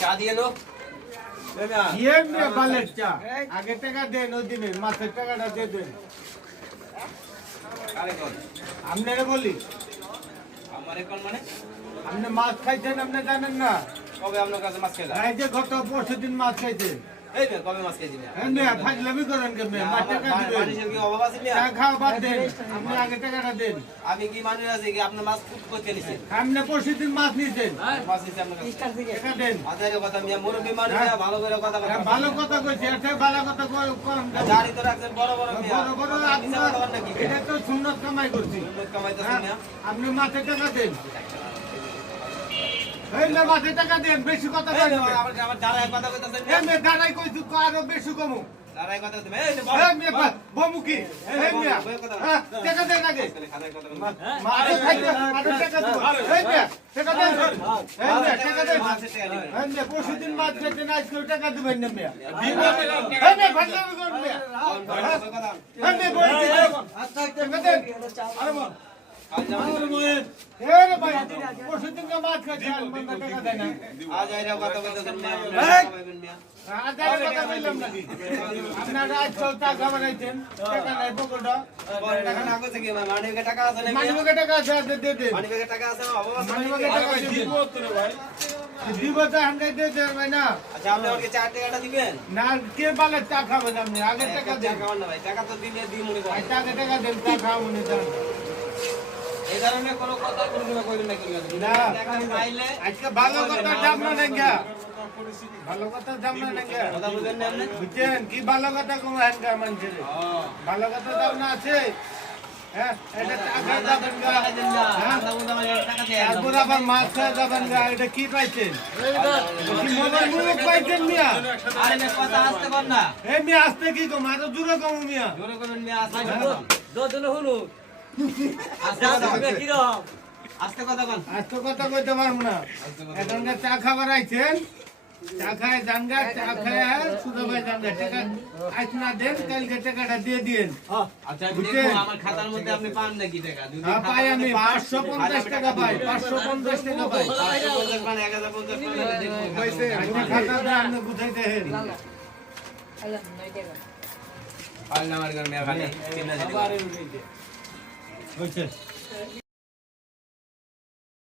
চা দিয়ে লো আগে টাকা দেন ওই দিনের মাছের টাকাটা দিয়ে দেন আপনারা বলি আমারে কোন মানে আপনি মাছ খাইছেন আপনি জানেন না কবে আপনার কাছে মাছ খেলা এই যে গত পরশু দিন মাছ খাইছেন এই বে কবে মাছ খেয়েছি না হ্যাঁ ফাজলামি করেন কে মেয়ে মাছ টাকা দিবেন মানুষের কি অভাব আছে মিয়া টাকা খাওয়া বাদ দেন আপনি আগে টাকাটা দেন আমি কি মানুষ আছে কি আপনার মাছ খুব করতে নিছেন আপনি পরশু দিন মাছ নিয়েছেন মাছ নিছে আপনার কাছে টাকা দেন আদারের কথা মিয়া মুরব্বি মানুষ মিয়া ভালো করে কথা বলেন ভালো কথা কইছি এটা ভালো কথা কম দাড়ি তো রাখছেন বড় বড় মিয়া বড় বড় আপনার এটা তো সুন্নত কামাই করছি সুন্নত কামাইতেছেন মিয়া আপনি মাছের টাকা দেন এই না মাছের টাকা দেন বেশি কথা এই বলেন আমার দাঁড়ায় কথা কইতাছেন এই মে দাঁড়াই কইছি আরো বেশি কমু দাঁড়ায় কথা কইতেছেন এই এই মে বমুকি এই মে টাকা দেন আগে খানায় কথা বলেন মাছ খাইতে আরো টাকা দেন এই মে টাকা দেন এই মে টাকা দেন মাছের টাকা দিবেন এই মে পরশুদিন মাছ খেতে না আজকে টাকা দিবেন না মে এই মে ভাজলামি করুন মে এই মে বলছি টাকা দেন আরে বল এরে ভাই পরশুদিন কা মাছ খাইছে আর বন্ধ টাকা দেয় না আজ আইরা কথা কইতেছেন মিয়া মিয়া আদার কথা বললাম নাকি আপনারা আজ চলতা খাবারাইছেন টাকা নাই পকেটে টাকা না কইছে কি মানিকে টাকা আছে না মানিকে টাকা আছে দে দে মানিকে টাকা আছে অভাব আছে মানিকে টাকা দিব তো ভাই দিব তো আমরা দে দে ভাই না আচ্ছা আপনি আমাকে 4 টাকাটা দিবেন না কে বলে চা খাবেন আপনি আগে টাকা দেন খাওয়ান না ভাই টাকা তো দিলে দিই মনে করেন টাকা টাকা দেন চা খাওয়াবো না এই ধরনের কোনো কথা কোনদিনও কইবেন না কিন্তু না টাকা পাইলে আজকে ভালো কথা দাম না নেঙ্গা ভালো কথা দাম না নেঙ্গা কথা বুঝেন না আপনি বুঝছেন কি ভালো কথা কমায় গা মানুষের ভালো কথা দাম না আছে হ্যাঁ এটা টাকা যাবেন গা তারপর আবার মাছ খাওয়া যাবেন গা এটা কি পাইছেন কি মনের মুখ পাইছেন মিয়া আরে না কথা আসতে পার না এই মিয়া আসতে কি কম আরো জোরে কম মিয়া জোরে করবেন মিয়া আসতে দোদলে হলো আস্তে কথা বল কি রকম আস্তে কথা বল আজ তো কথা কইতে পারবো না এখনকার চা খাবার আইছেন চা খায় জানগা চা খায় সুদা ভাই জানগা টাকা আজ না দেন কালকে টাকাটা দিয়ে দিন আচ্ছা আমি দেখো আমার খাতার মধ্যে আপনি পান নাকি টাকা হ্যাঁ পাই আমি 550 টাকা পাই 550 টাকা পাই 550 পান 1050 পান দেখো কইছে আপনি খাতাটা আপনি বুঝাইতে হেন আল্লাহ আমার ঘর মেহরবানি চিন্তা কইছে